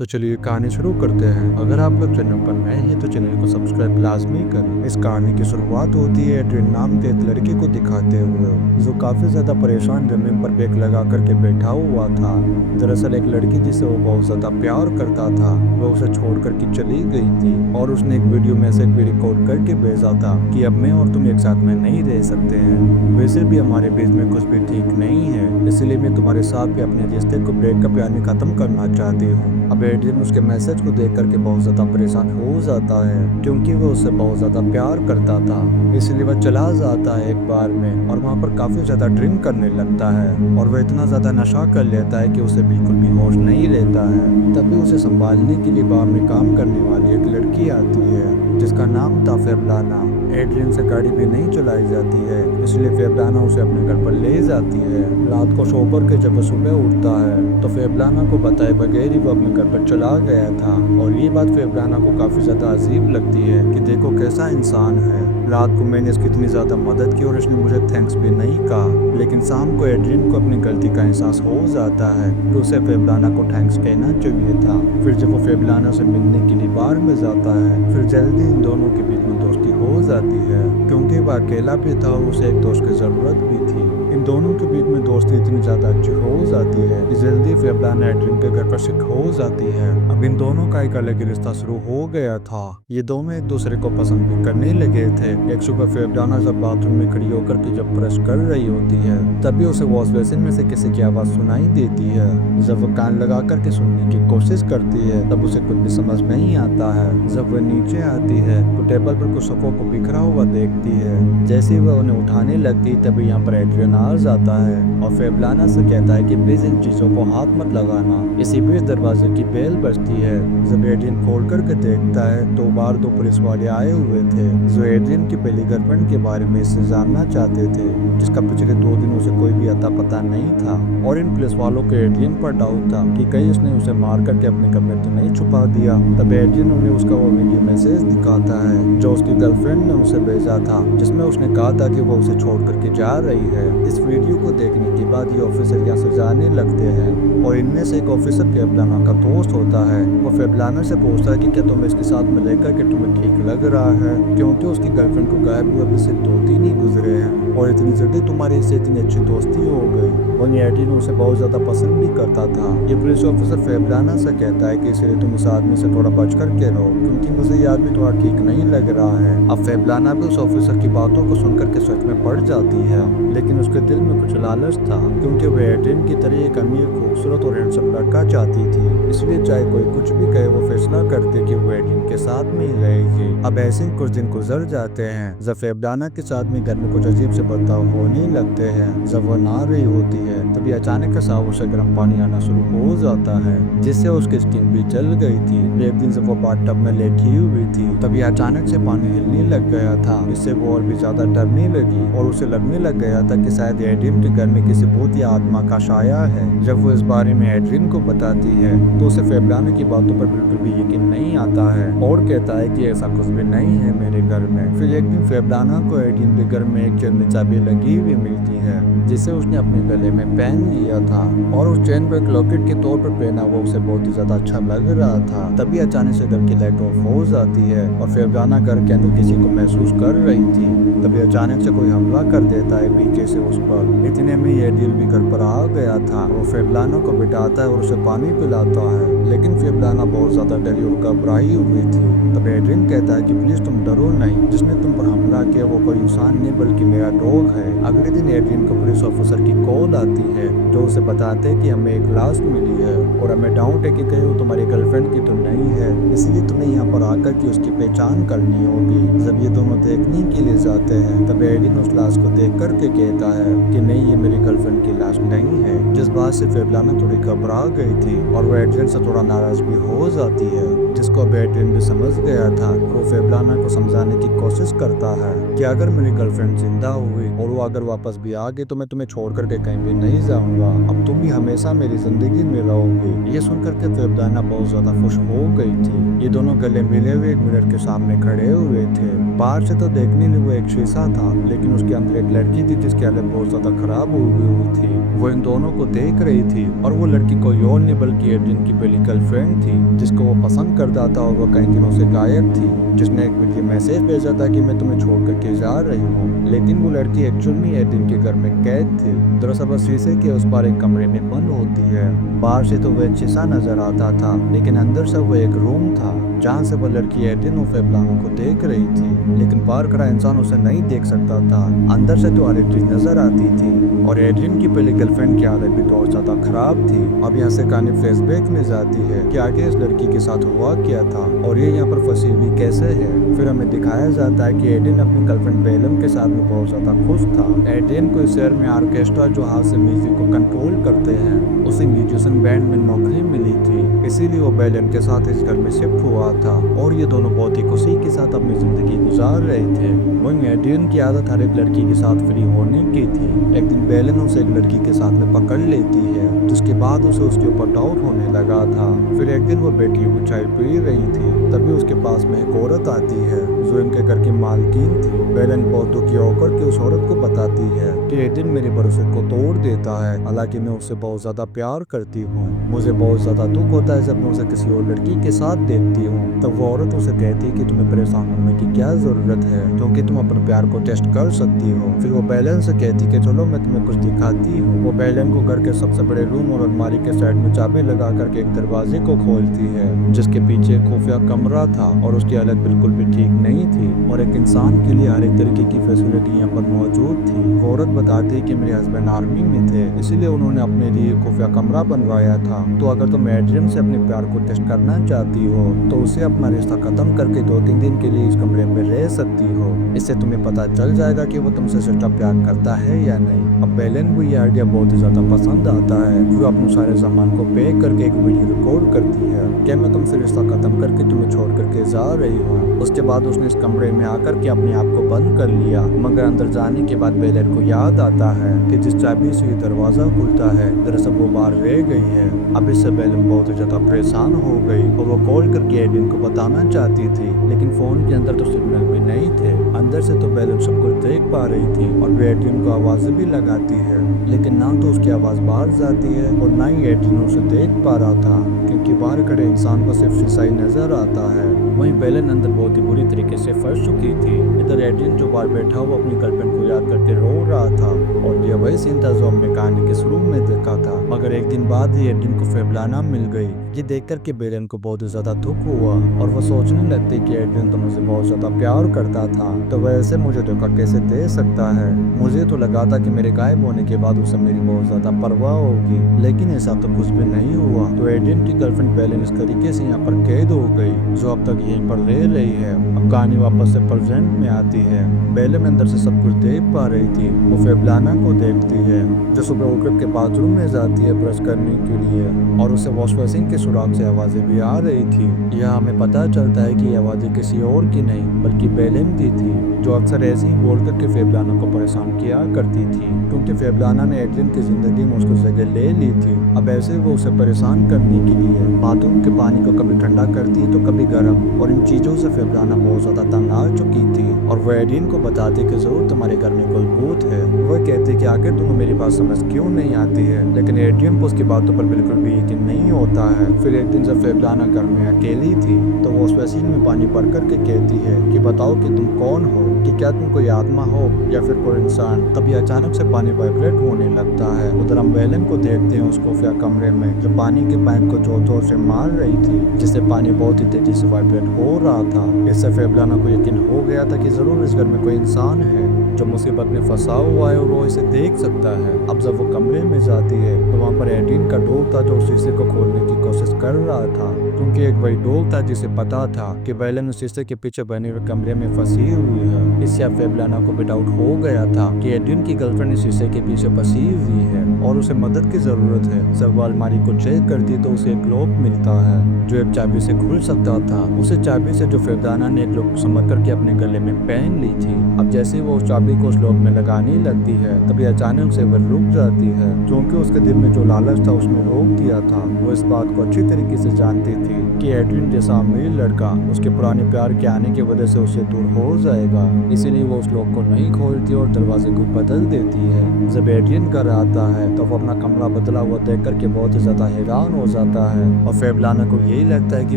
तो चलिए कहानी शुरू करते हैं। अगर आप लोग चैनल पर नए हैं तो चैनल को सब्सक्राइब लाजमी करें। इस कहानी की शुरुआत होती है एड्रियन नाम के एक लड़के को दिखाते हुए, जो काफी ज्यादा परेशान जमीन पर बैग लगा करके बैठा हुआ था। दरअसल एक लड़की जिसे वो बहुत ज्यादा प्यार करता था, वो उसे छोड़ करके चली गई थी और उसने एक वीडियो मैसेज भी रिकॉर्ड करके भेजा था कि अब मैं और तुम एक साथ में नहीं रह सकते हैं। वैसे भी हमारे बीच में कुछ भी ठीक नहीं है, इसलिए मैं तुम्हारे साथ भी अपने रिश्ते को ब्रेकअप यानी खत्म करना चाहती हूँ। अब एड्रियन उसके मैसेज को देख करके बहुत ज्यादा परेशान हो जाता है, क्योंकि वो उससे बहुत ज्यादा प्यार करता था। इसलिए वह चला जाता है एक बार में और वहाँ पर काफी ज्यादा ड्रिंक करने लगता है और वह इतना ज्यादा नशा कर लेता है कि उसे बिल्कुल भी होश नहीं रहता है। तभी उसे संभालने के लिए बाहर में काम करने वाली एक लड़की आती है, जिसका नाम था फेबलाना। एड्रियन से गाड़ी भी नहीं चलाई जाती है, इसलिए फेबलाना उसे अपने घर पर ले जाती है। रात को सो कर के जब वो सुबह उठता है तो फेबलाना को बताए बगैर ही वो अपने घर पर चला गया था। और ये बात फेबलाना को काफी ज्यादा अजीब लगती है कि देखो कैसा इंसान है। रात को मैंने इसकी इतनी ज्यादा मदद की और इसने मुझे थैंक्स भी नहीं कहा। लेकिन शाम को एड्रियन को अपनी गलती का एहसास हो जाता है कि उसे फेबलाना को थैंक्स कहना चाहिए था। फिर जब वो फेबलाना से मिलने के लिए बाहर में जाता है, फिर जल्दी इन दोनों के बीच में दोस्ती हो जाती है, क्योंकि वह अकेला भी था और उसे एक दोस्त की जरूरत भी थी। इन दोनों के बीच में दोस्ती इतनी ज्यादा अच्छी हो जाती है कि जल्दी फेबलाना एड्रियन के घर पर शिफ्ट हो जाती है। अब इन दोनों का एक अलग रिश्ता शुरू हो गया था। ये दोनों एक दूसरे को पसंद भी करने लगे थे। एक सुबह फेबलाना जब बाथरूम में खड़ी होकर के जब ब्रश कर रही होती है, तभी उसे वॉश बेसिन में से किसी की आवाज सुनाई देती है। जब वो कान लगा करके सुनने की कोशिश करती है तब उसे कुछ भी समझ नहीं आता है। जब वह नीचे आती है तो टेबल पर कुछ सफ़ों को बिखरा हुआ देखती है। जैसे ही वह उन्हें उठाने लगती तभी यहाँ पर एड्रियन आ जाता है और फेबलाना से कहता है कि प्लीज इन चीजों को हाथ मत लगाना। इसी बीच दरवाजे की बेल बजती है। जब एड्रियन खोल करके देखता है तो बाहर दो पुलिस वाले आए हुए थे, जो एड्रियन की पहली गर्लफ्रेंड के बारे में इससे जानना चाहते थे, जिसका पिछले 2 दिनों से कोई भी अता पता नहीं था। और इन पुलिस वालों को एड्रियन पर डाउट था कि कहीं उसने उसे मार करके अपने कमरे तो नहीं छुपा दिया। तब एड्रियन उन्हें उसका वो वीडियो मैसेज दिखाता है जो उसकी गर्लफ्रेंड ने उसे भेजा था, जिसमें उसने कहा था कि वो उसे छोड़ करके जा रही है। इस वीडियो को देखने के बाद ये ऑफिसर यहाँ से जाने लगते हैं और इनमें से एक ऑफिसर फेबलाना का दोस्त होता है। वो फेबलाना से पूछता है कि क्या तुम्हें इसके साथ में लेकर के तुम्हें ठीक लग रहा है, क्योंकि उसकी गर्लफ्रेंड को गायब हुए अभी से 2 दिन ही गुजरे हैं और इतनी जल्दी तुम्हारी इससे इतनी अच्छी दोस्ती हो गई। वहीं एड्रियन उसे बहुत ज्यादा पसंद भी करता था। ये पुलिस ऑफिसर फेबलाना से कहता है कि इसलिए तुम इस आदमी से थोड़ा बच करके रहो, क्योंकि मुझे ये आदमी थोड़ा ठीक नहीं लग रहा है। अब फेबलाना भी उस ऑफिसर की बातों को सुनकर के सच में पड़ जाती है, लेकिन उसके दिल में कुछ लालच था, क्योंकि वह एड्रियन की तरह एक अमीर, खूबसूरत और हैंडसम लड़का चाहती थी। इसलिए चाहे कोई कुछ भी कहे वो फैसला करते कि वो एड्रियन के साथ में ही रहेगी। अब ऐसे ही कुछ दिन गुजर जाते हैं। जब फेबलाना के साथ में घर में कुछ अजीब से बर्ताव होने लगते हैं। जब वो नहा रही होती है तभी अचानक से साफ उसे गर्म पानी आना शुरू हो जाता है, जिससे उसकी स्किन भी जल गई थी। एक दिन जब वो बाथटब में लेटी हुई थी तभी अचानक से पानी हिलने लग गया था। इससे वो और भी ज्यादा डरने लगी और उसे लगने लग गया था कि शायद एड्रियन के घर में किसी भूत या आत्मा का साया है। जब वो इस बारे में एड्रियन को बताती है तो उसे फेबलाना की बातों पर बिल्कुल भी यकीन नहीं आता है और कहता है कि ऐसा कुछ भी नहीं है मेरे घर में। फिर एक दिन फेबलाना को एड्रियन के घर में एक चेन में चाबी लगी हुई मिलती है, जिसे उसने अपने गले में पहन लिया था और उस चेन पर लॉकेट के तौर पर पहना वो उसे बहुत ही ज्यादा अच्छा लग रहा था। तभी अचानक से घर की लाइट ऑफ हो जाती है और फेबलाना घर के अंदर किसी को महसूस कर रही थी। तभी अचानक से कोई हमला कर देता है पीछे से उस पर। इतने में एड्रियन भी घर पर आ गया था। वो फेबलाना को बिठाता है और उसे पानी पिलाता है, लेकिन फेबलाना बहुत ज्यादा डरी और घबराई हुई थी। तब एड्रियन कहता है कि प्लीज तुम डरो नहीं, जिसने तुम पर हमला किया वो कोई इंसान नहीं बल्कि मेरा डॉग है। अगले दिन एड्रियन को पुलिस ऑफिसर की कॉल आती है जो उसे बताते हैं कि हमें एक लाश मिली है और हमें डाउट है कि कहीं वो तुम्हारी गर्लफ्रेंड की तो नहीं है, इसलिए तुम्हें यहाँ पर आकर के उसकी पहचान करनी होगी। जब ये दोनों देखने के लिए जाते हैं तब एड्रियन उस लाश को देख करके कहता है कि नहीं, ये मेरी गर्लफ्रेंड की लाश नहीं है, जिस बात से फेबलाना थोड़ी घबरा गई थी और वो एड्रियन से थोड़ा नाराज भी हो जाती है, जिसको अब एड्रियन भी समझ गया था। वो फेबलाना को समझाने की कोशिश करता है कि अगर मेरी गर्लफ्रेंड जिंदा हुई और वो अगर वापस भी आ गई तो मैं तुम्हें छोड़ करके कहीं भी नहीं जाऊंगा, अब तुम ही हमेशा मेरी जिंदगी में रहोगी। ये सुनकर के फेबलाना बहुत ज्यादा खुश हो गई थी। ये दोनों गले मिले हुए एक मिरर के सामने खड़े हुए थे। बाहर से तो देखने में वो एक शीशा था, लेकिन उसके अंदर एक लड़की थी जिसकी हालत बहुत ज्यादा खराब हुई थी। वो इन दोनों को देख रही थी और वो लड़की कोई और नहीं बल्कि एड्रियन की पहली गर्लफ्रेंड थी जिसको वो पसंद करता था और वो कई दिनों से गायब थी, जिसने एक वीडियो मैसेज भेजा था कि मैं तुम्हें छोड़ करके जा रही हूँ। लेकिन वो लड़की एक्चुअल में एडिन के घर में कैद थी। दरअसल वो शीशे के उस पार एक कमरे में बंद होती है। बाहर से तो वह शीशा नजर आता था, लेकिन अंदर से वो एक रूम था जहाँ से वो लड़की एडिन और फेब्लानो को देख रही थी। लेकिन बाहर खड़ा इंसान उसे नहीं देख सकता था, अंदर से तो हर एक चीज नजर आती थी। और एडिन की पहली गर्लफ्रेंड की हालत भी बहुत ज्यादा खराब थी। अब यहाँ से कहानी फ्लैशबैक में जाती है कि आगे इस लड़की के साथ हुआ क्या था और ये यहाँ पर फंसी हुई कैसे है। फिर हमें दिखाया जाता है कि एडिन अपनी गर्लफ्रेंड बेलम के साथ में बहुत ज्यादा खुश था। एडिन को इस शहर में ऑर्केस्ट्रा जो हाथ से म्यूजिक को कंट्रोल करते हैं उसी म्यूजिशियन बैंड में नौकरी मिली थी, इसीलिए वो बेलन के साथ इस घर में शिफ्ट हुआ था और ये दोनों बहुत ही खुशी के साथ अपनी जिंदगी गुजार रहे थे। वहीं एडिन की आदत हर एक लड़की के साथ फ्री होने की थी। एक दिन बेलन उसे एक लड़की के साथ में पकड़ लेती है, जिसके बाद उसे उसके ऊपर डाउट होने लगा था। फिर एक दिन वो बैठी हुई चाय पी रही थी, तभी उसके पास में एक औरत आती है जो इनके घर की मालकिन थी। बेलन बहुत दुखी होकर के उस औरत को बताती है कि एडिन मेरे भरोसे को तोड़ देता है, हालांकि मैं उससे बहुत ज्यादा प्यार करती हूँ। मुझे बहुत ज्यादा दुख होता है जब मैं उसे किसी और लड़की के साथ देखती हूँ। तब वो औरत उसे कहती है कि तुम्हें परेशान होने की क्या जरूरत है, क्योंकि तुम अपने प्यार को टेस्ट कर सकती हो। फिर वो बेलन से कहती कि चलो मैं तुम्हें कुछ दिखाती हूँ। वो बेलन को घर के सबसे बड़े रूम और अलमारी के साइड में चाबी लगा करके एक दरवाजे को खोलती है, जिसके पीछे एक खुफिया कमरा था और उसकी हालत बिल्कुल भी ठीक नहीं थी और एक इंसान के लिए हर एक तरीके की फैसिलिटी यहाँ पर मौजूद थी। वो औरत बताती है कि मेरे हस्बैंड आर्मी में थे, इसीलिए उन्होंने अपने लिए खुफिया कमरा बनवाया था। तो अगर तुम एड्रियन से अपने प्यार को टेस्ट करना चाहती हो तो उसे अपना रिश्ता खत्म करके 2-3 दिन के लिए इस कमरे में रह सकती हो। इससे तुम्हें पता चल जाएगा कि वो तुमसे सच्चा प्यार करता है या नहीं। अब बेलन को ये आइडिया बहुत ही ज्यादा पसंद आता है। वो अपने सारे सामान को पैक करके एक वीडियो रिकॉर्ड करती है कि मैं तुमसे रिश्ता खत्म करके तुम्हें छोड़ करके जा रही हूँ। उसके बाद उसने इस कमरे में आकर के अपने आप को बंद कर लिया, मगर अंदर जाने के बाद बेलन को याद आता है कि जिस चाबी से ये दरवाजा खुलता है दरअसल वो बाहर रह गई है। अब इससे बेलन बहुत ही ज्यादा परेशान हो गई और वो कॉल करके एडिन को बताना चाहती थी, लेकिन फोन के अंदर तो सिग्नल भी नहीं थे। अंदर से तो बेलन सब कुछ देख पा रही थी और वो एडिन को आवाजें भी लगाती है, लेकिन ना तो उसकी आवाज बाहर जाती है और ना ही एडिन उसे देख पा रहा था, क्योंकि बाहर खड़े इंसान को सिर्फ शीशा ही नजर आता है। वहीं बेलन अंदर बहुत ही बुरी तरीके से फंस चुकी थी। इधर एडिन जो बाहर बैठा हुआ अपनी गर्लफ्रेंड को याद करके रो रहा था और ये वही सीन था जो हमने कहानी के शुरू में देखा था। मगर एक दिन बाद ही एडिन को फेब्लाना मिल गई। ये देख करके बेलन को बहुत ही ज्यादा दुख हुआ और वो सोचने लगती कि एडिन तो मुझे बहुत ज्यादा प्यार करता था, तो वैसे मुझे धोखा कैसे दे सकता है। मुझे तो लगा था कि मेरे गायब होने के बाद उसे मेरी बहुत ज्यादा परवाह होगी, लेकिन ऐसा तो कुछ भी नहीं हुआ। तो एडिन की गर्लफ्रेंड बेलन इस तरीके से यहाँ पर कैद हो गई, जो अब तक यहीं पर रह रही है। अब कहानी वापस से प्रेजेंट में आती है। बेलन अंदर से सब कुछ देख पा रही थी। वो फेब्लाना को देखती है जो सुबह उठ के बाथरूम में जाती है ब्रश करने के लिए और उसे वॉश बेसिन के सुराख से आवाजें भी आ रही थी। यह हमें पता चलता है कि ये आवाजें किसी और की नहीं बल्कि बेलन की थी, जो अक्सर ऐसे ही बोल करके फेब्लाना को परेशान किया करती थी, क्योंकि फेब्लाना ने एडिन की जिंदगी में उसको जगह ले ली थी। अब ऐसे वो उसे परेशान करने के लिए बाथरूम के पानी को कभी ठंडा करती तो कभी गर्म, और इन चीजों से फेब्लाना बहुत ज्यादा तंग आ चुकी थी। और वो एडिन को बताती कि जरूर तुम्हारे घर में कोई भूत है। वो कहती कि आखिर तुम्हें मेरी बात समझ क्यों नहीं आती है, लेकिन एडिन को उसकी बातों पर बिल्कुल भी यकीन नहीं होता है। फिर एक दिन जब फेब्लाना घर में अकेली थी तो वो उस बेसिन में पानी भर करके कहती है कि बताओ कि तुम कौन हो, कि क्या तुम कोई आत्मा हो या फिर कोई इंसान। तभी अचानक से पानी वाइब्रेट होने लगता है। उधर हम बेलन को देखते हैं उस खुफिया कमरे में जो पानी के पाइप को जोर जोर से मार रही थी, जिससे पानी बहुत ही तेजी से वाइब्रेट हो रहा था। इससे फेब्लाना को यकीन हो गया था कि जरूर इस घर में कोई इंसान है जो मुसीबत में फंसा हुआ है और वो इसे देख सकता है। अब जब वो कमरे में जाती है तो वहाँ पर एडिन का डॉग था जो शीशे को खोलने की कोशिश कर रहा था, क्योंकि एक वही डॉग था जिसे पता था कि बेलन शीशे के पीछे बने हुए कमरे में फंसी हुई है। इससे अब फेब्लाना को भी डाउट हो गया था कि एडिन की गर्लफ्रेंड शीशे के पीछे फंसी हुई है और उसे मदद की जरूरत है। जब वो अलमारी को चेक करती तो उसे एक लॉक मिलता है जो एक चाबी से खुल सकता था। उसे चाबी से जो फेब्लाना ने एक लॉक समझ करके अपने गले में पहन ली थी। अब जैसे वो उस चाबी को उस लॉक में लगाने लगती है तभी अचानक से वह रुक जाती है, क्योंकि उसके दिल में जो लालच था उसने रोक दिया था। वो इस बात को अच्छी तरीके से जानती थी कि एड्रियन जैसा अमीर लड़का उसके पुराने प्यार के आने की वजह से उससे दूर हो जाएगा, इसीलिए वो उस लोग को नहीं खोलती और दरवाजे को बदल देती है। जब एड्रियन घर आता है तो वो अपना कमरा बदला हुआ देख करके बहुत ही ज्यादा हैरान हो जाता है और फेबलाना को यही लगता है कि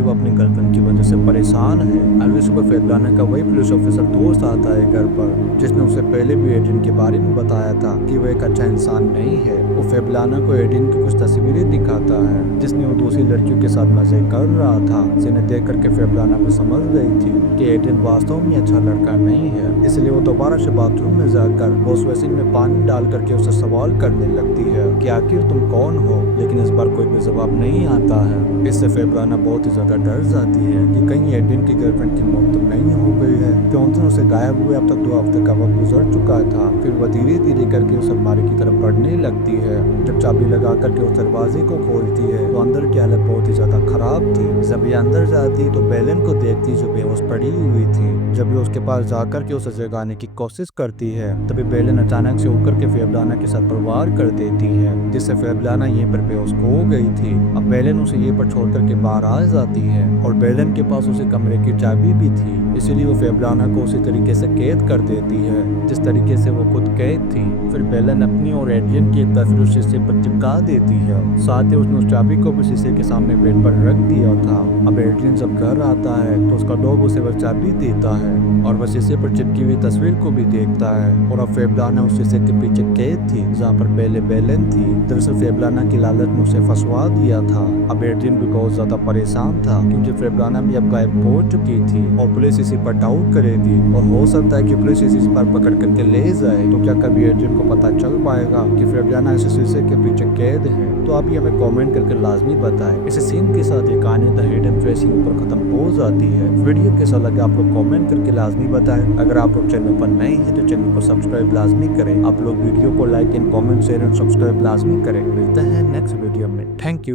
वो अपनी गर्लफ्रेंड की वजह से परेशान है। अगली सुबह फेबलाना का वही पुलिस ऑफिसर दोस्त आता है घर पर, जिसने उसे पहले भी एड्रियन के बारे में बताया था कि वो एक अच्छा इंसान नहीं है। वो फेबलाना को एड्रियन की कुछ तस्वीरें दिखाता है जिसने वो दूसरी लड़कियों के साथ मजे कर रहा था, जिन्हें देख करके फेबलाना को समझ गई थी कि एड्रियन वास्तव में अच्छा लड़का नहीं है। इसलिए वो दोबारा से बाथरूम में जाकर वॉश बेसिन में पानी डाल करके उसे सवाल करने लगती है कि आखिर तुम कौन हो, लेकिन इस बार कोई भी जवाब नहीं आता है। इससे फेबलाना बहुत ही ज्यादा डर जाती है कि कहीं एड्रियन की गर्लफ्रेंड की मौत तो नहीं हो गई है, क्योंकि उसे गायब हुए अब तक 2 हफ्ते का वक्त गुजर चुका था। फिर वह धीरे धीरे करके उस अलमारी की तरफ बढ़ने लगती है। जब चाबी लगा करके उस दरवाजे को खोलती है तो अंदर की हालत बहुत ही ज्यादा खराब थी। जब ये अंदर जाती तो बेलन को देखती जो बेहोश पड़ी हुई थी। जब ये उसके पास जाकर के उसे जगाने की कोशिश करती है तभी बेलन अचानक से उठकर के फेबलाना के साथ प्रहार कर देती है, जिससे फेबलाना यहीं पर बेहोश हो गई थी। अब बेलन उसे यहीं पर छोड़ करके बाहर आ जाती है और बेलन के पास उसे कमरे की चाबी भी थी, इसीलिए वो फेबलाना को उसी तरीके से कैद कर देती है जिस तरीके से वो खुद कैद थी। फिर बेलन अपनी और एड्रियन की एक तस्वीर उस शीशे पर चिपका देती है, साथ ही उसने उस चाबी को भी शीशे के सामने बेड पर रख दिया था। अब एड्रियन जब घर आता है तो उसका डॉग उसे वह चाबी देता है और वह शीशे पर चिपकी हुई तस्वीर को भी देखता है। और अब फेबलाना उस शीशे के पीछे कैद थी जहाँ पर पहले बेलन थी। दरअसल फेबलाना की लालच ने उसे फंसवा दिया था। अब एड्रियन भी बहुत ज्यादा परेशान था क्योंकि फेबलाना भी अब गायब हो चुकी थी और पुलिस इसी पर डाउट करेगी और हो सकता है कि पुलिस इस पर पकड़ करके ले जाए। तो क्या कभी एड्रियन को पता चल पाएगा कि फेबलाना इस शीशे के पीछे कैद है? तो आप ये हमें कमेंट करके लाजमी बताएं। इस सीन के साथ ये कहानी द हिडन ट्रेस ऊपर खत्म हो जाती है। वीडियो कैसा लगा आप लोग कमेंट करके लाजमी बताएं। अगर आप लोग चैनल पर नए हैं तो चैनल को सब्सक्राइब लाजमी करें। आप लोग वीडियो को like and comment share and subscribe लाजमी करें। मिलते हैं नेक्स्ट वीडियो में। Thank you.